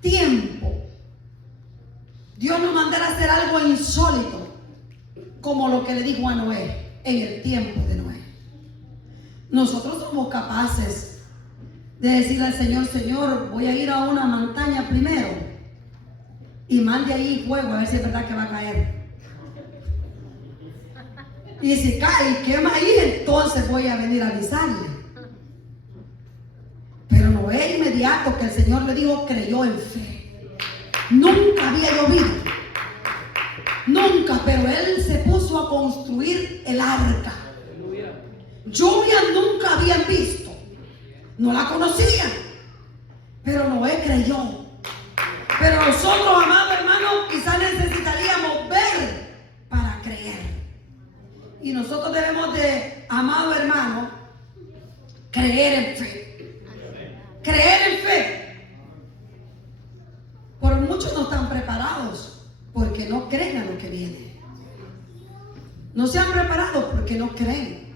tiempo Dios nos mandara a hacer algo insólito, como lo que le dijo a Noé en el tiempo de Noé. Nosotros somos capaces de decirle al Señor, Señor, voy a ir a una montaña primero y mande ahí fuego a ver si es verdad que va a caer. Y si cae y quema ahí, entonces voy a venir a avisarle. Pero Noé, inmediato que el Señor le dijo, creyó en fe. Nunca había llovido. Nunca, pero él se puso a construir el arca. Lluvia nunca habían visto. No la conocían. Pero Noé creyó. Pero nosotros, amados hermanos, quizás necesitaríamos ver para creer. Y nosotros debemos de, amado hermano, creer en fe. Creer en fe. Por muchos no están preparados porque no creen a lo que viene. No se han preparado porque no creen.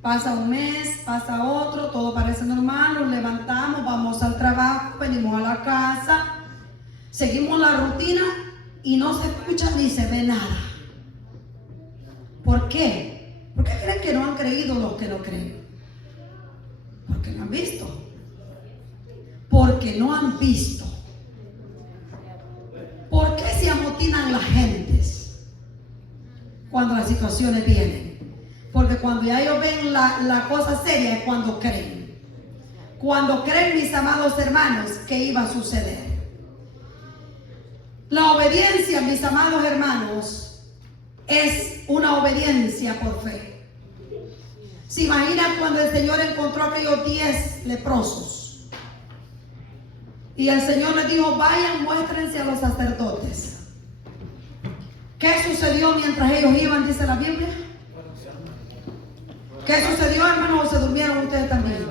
Pasa un mes, pasa otro, todo parece normal, nos levantamos, vamos al trabajo, venimos a la casa, seguimos la rutina y no se escucha ni se ve nada. ¿Por qué? ¿Por qué creen que no han creído los que no creen? Porque no han visto. Porque no han visto. ¿Por qué se amotinan las gentes cuando las situaciones vienen? Porque cuando ya ellos ven la cosa seria es cuando creen. Cuando creen, mis amados hermanos, que iba a suceder. La obediencia, mis amados hermanos, es una obediencia por fe. ¿Se imaginan cuando el Señor encontró a aquellos 10 leprosos? Y el Señor les dijo, vayan, muéstrense a los sacerdotes. ¿Qué sucedió mientras ellos iban, dice la Biblia? ¿Qué sucedió, hermanos? ¿O se durmieron ustedes también?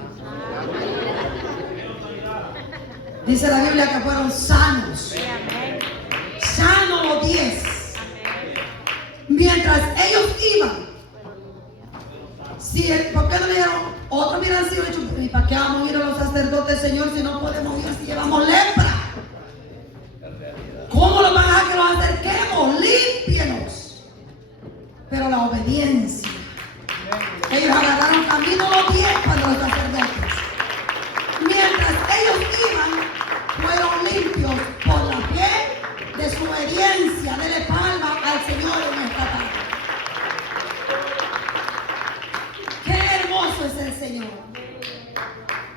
Dice la Biblia que fueron sanos. Sanos los 10. Mientras ellos iban. ¿Por qué no le dijeron? Otros hubieran sido hechos, ¿y para qué vamos a ir a los sacerdotes, Señor, si no podemos ir si llevamos lepra? ¿Cómo lo van a dejar que los acerquemos? Límpienos. Pero la obediencia. Ellos agarraron camino los 10 para los sacerdotes. Mientras ellos iban, fueron limpios por la fe de su obediencia. Dele palma al Señor en esta tarde. Es el Señor.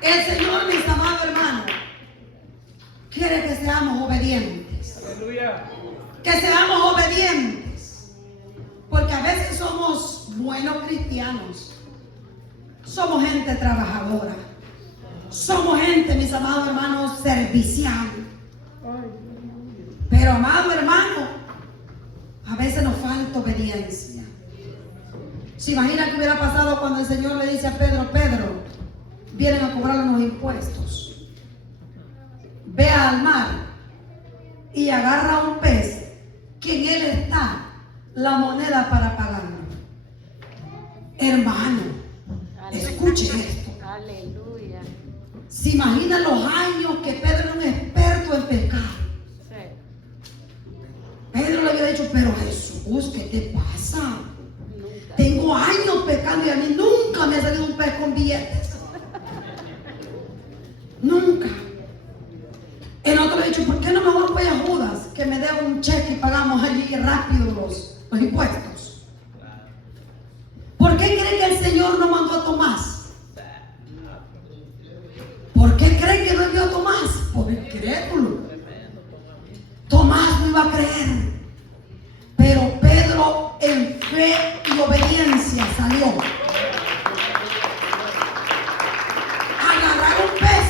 El Señor, mis amados hermanos, quiere que seamos obedientes. Aleluya. Que seamos obedientes. Porque a veces somos buenos cristianos. Somos gente trabajadora. Somos gente, mis amados hermanos, servicial. Pero, amado hermano, a veces nos falta obediencia. ¿Se imagina qué hubiera pasado cuando el Señor le dice a Pedro, Pedro, vienen a cobrar unos impuestos? ve al mar y agarra un pez, que en él está la moneda para pagarlo. Hermano, escuche esto. Aleluya. ¿Se imaginan los años que Pedro era un experto en pescar? Pedro le había dicho, pero Jesús, ¿qué te pasa? Nunca. Tengo años pescando y a mí nunca me ha salido un pez con billetes. Nunca. El otro le ha dicho, ¿por qué no mejor voy a Judas, que me dé un cheque y pagamos allí rápido los impuestos? ¿Por qué cree que el Señor no mandó a Tomás? ¿Por qué cree que no envió a Tomás? Por el crédulo. Tomás no iba a creer. Pero Pedro en fe y obediencia salió. Agarrar un pez.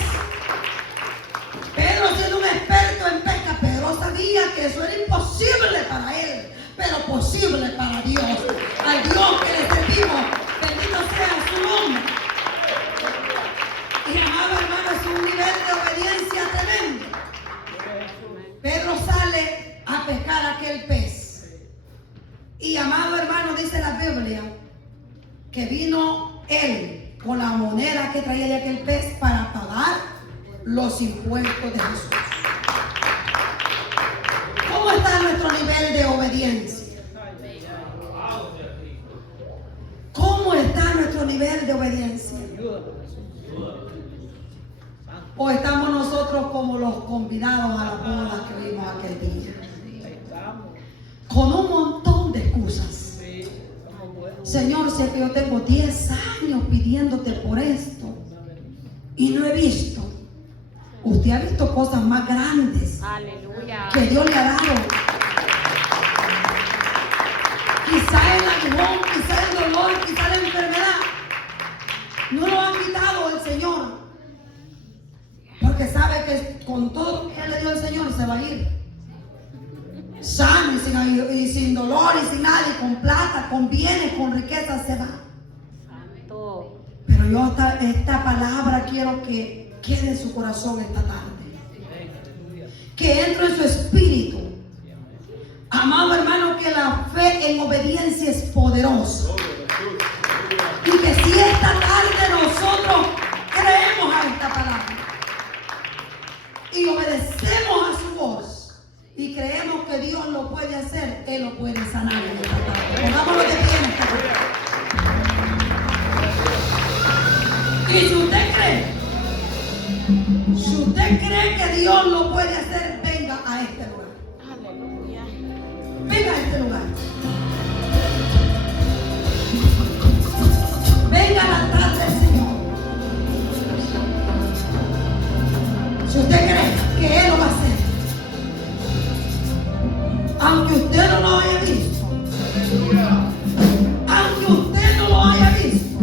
Pedro siendo un experto en pesca, Pedro sabía que eso era imposible para él, pero posible para Dios. Al Dios que le servimos, bendito sea su nombre. Y amado hermano, es un nivel de obediencia tremendo. Pedro sale a pescar aquel pez. Y amado hermano, dice la Biblia que vino él con la moneda que traía de aquel pez para pagar los impuestos de Jesús. ¿Cómo está nuestro nivel de obediencia? ¿Cómo está nuestro nivel de obediencia? ¿O estamos nosotros como los convidados a la boda que vimos aquel día? Con un montón de excusas. Señor, si es que yo tengo 10 años pidiéndote por esto y no he visto. Usted ha visto cosas más grandes. Aleluya. Que Dios le ha dado. Quizá el aguijón, quizá el dolor, quizá la enfermedad no lo ha quitado el Señor, porque sabe que con todo lo que Él le dio al Señor se va a ir sano y sin dolor y sin nada, y con plata, con bienes, con riqueza se va. Santo. Pero yo esta palabra quiero que quede en su corazón esta tarde, que entre en su espíritu. Amado hermano, que la fe en obediencia es poderosa, y que si esta tarde nosotros creemos a esta palabra y obedecemos a su voz y creemos que Dios lo puede hacer, Él lo puede sanar en esta tarde. Pongámoslo de pie en esta tarde. Y si usted cree que Dios lo puede hacer, venga a este lugar. Aleluya. Venga a este lugar. Venga al altar del Señor. Si usted cree que Él lo va a hacer, aunque usted no lo haya visto, aunque usted no lo haya visto,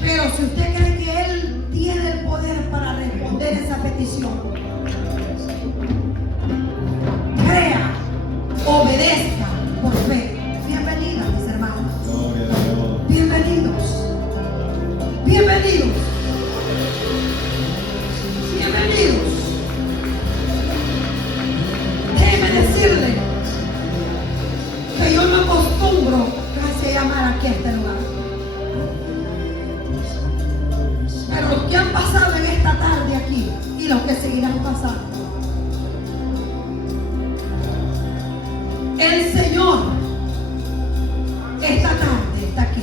pero si usted cree que Él tiene el poder para responder esa petición, crea, obedezca por fe. Bienvenidos, mis hermanos. Bienvenidos. Bienvenidos. Bienvenidos. Déjeme decirle que yo me acostumbro casi a llamar aquí a este lugar. Pero los que han pasado en esta tarde aquí y los que seguirán pasando, el Señor esta tarde está aquí.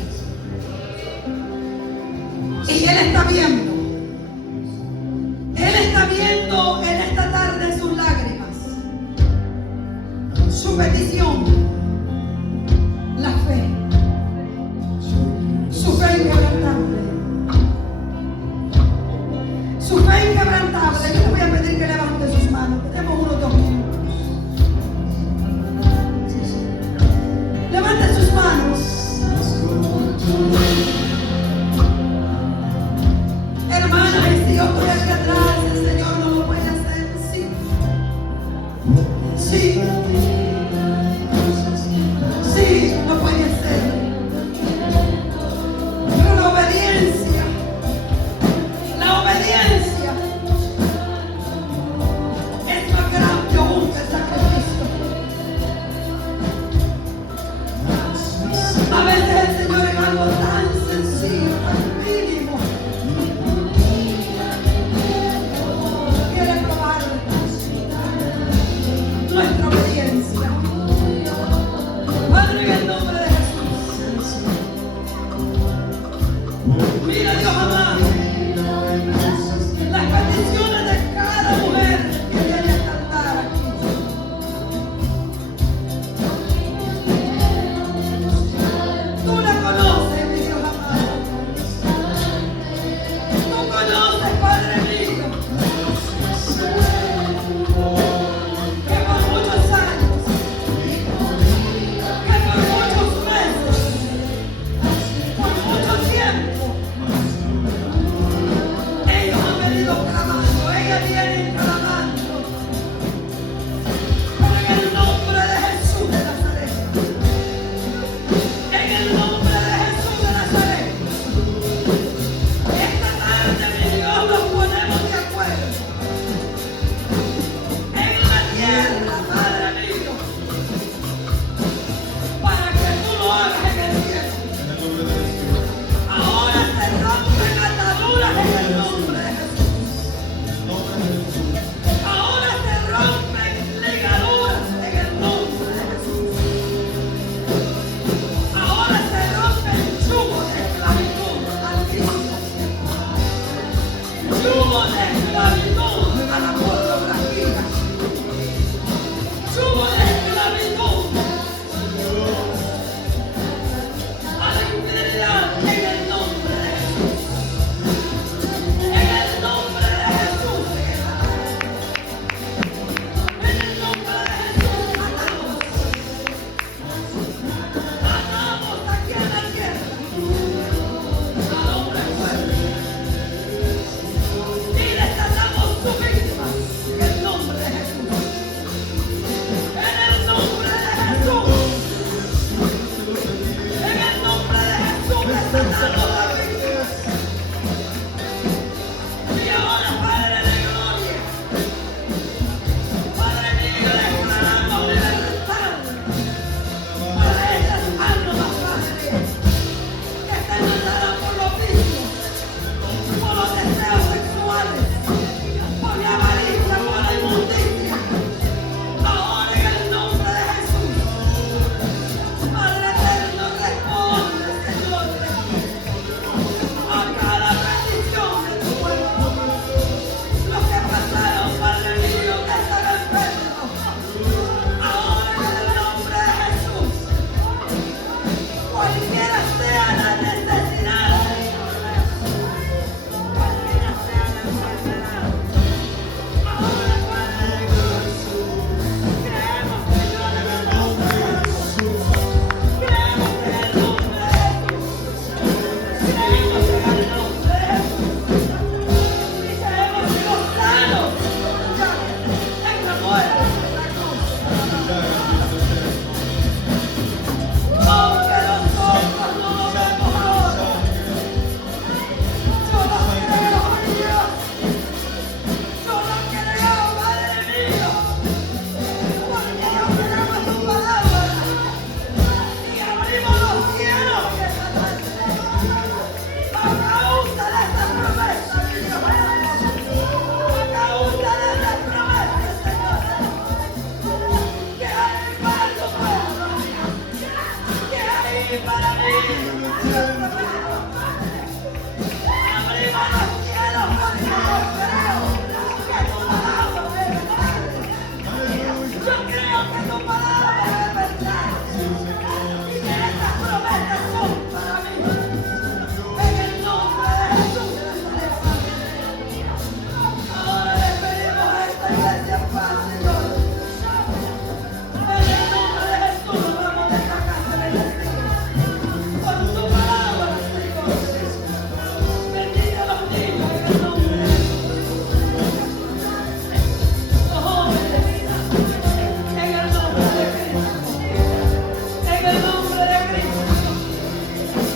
Y Él está viendo. Él está viendo en esta tarde sus lágrimas, su petición, la fe, su fe inquebrantable. Su fe inquebrantable. Yo le voy a pedir que levante sus manos. Tenemos unos 2 minutos. Levante sus manos. Hermana, y si yo estoy aquí atrás, el Señor no